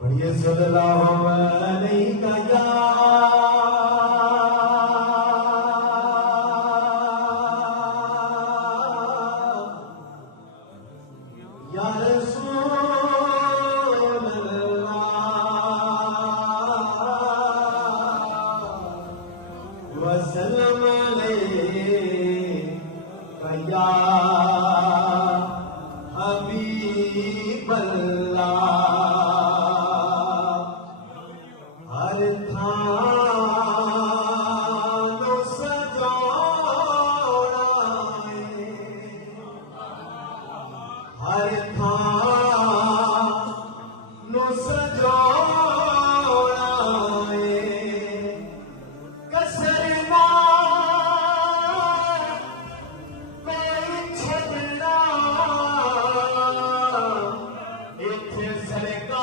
पढ़िए सल्लल्लाहु अलैहि या रसूल अल्लाह वसल्लम अलैका या हबीब अल्लाह। हर थानो सजाए, हर थानो सजाए, कसर ना कोई छड़ना, इत्थे सरकार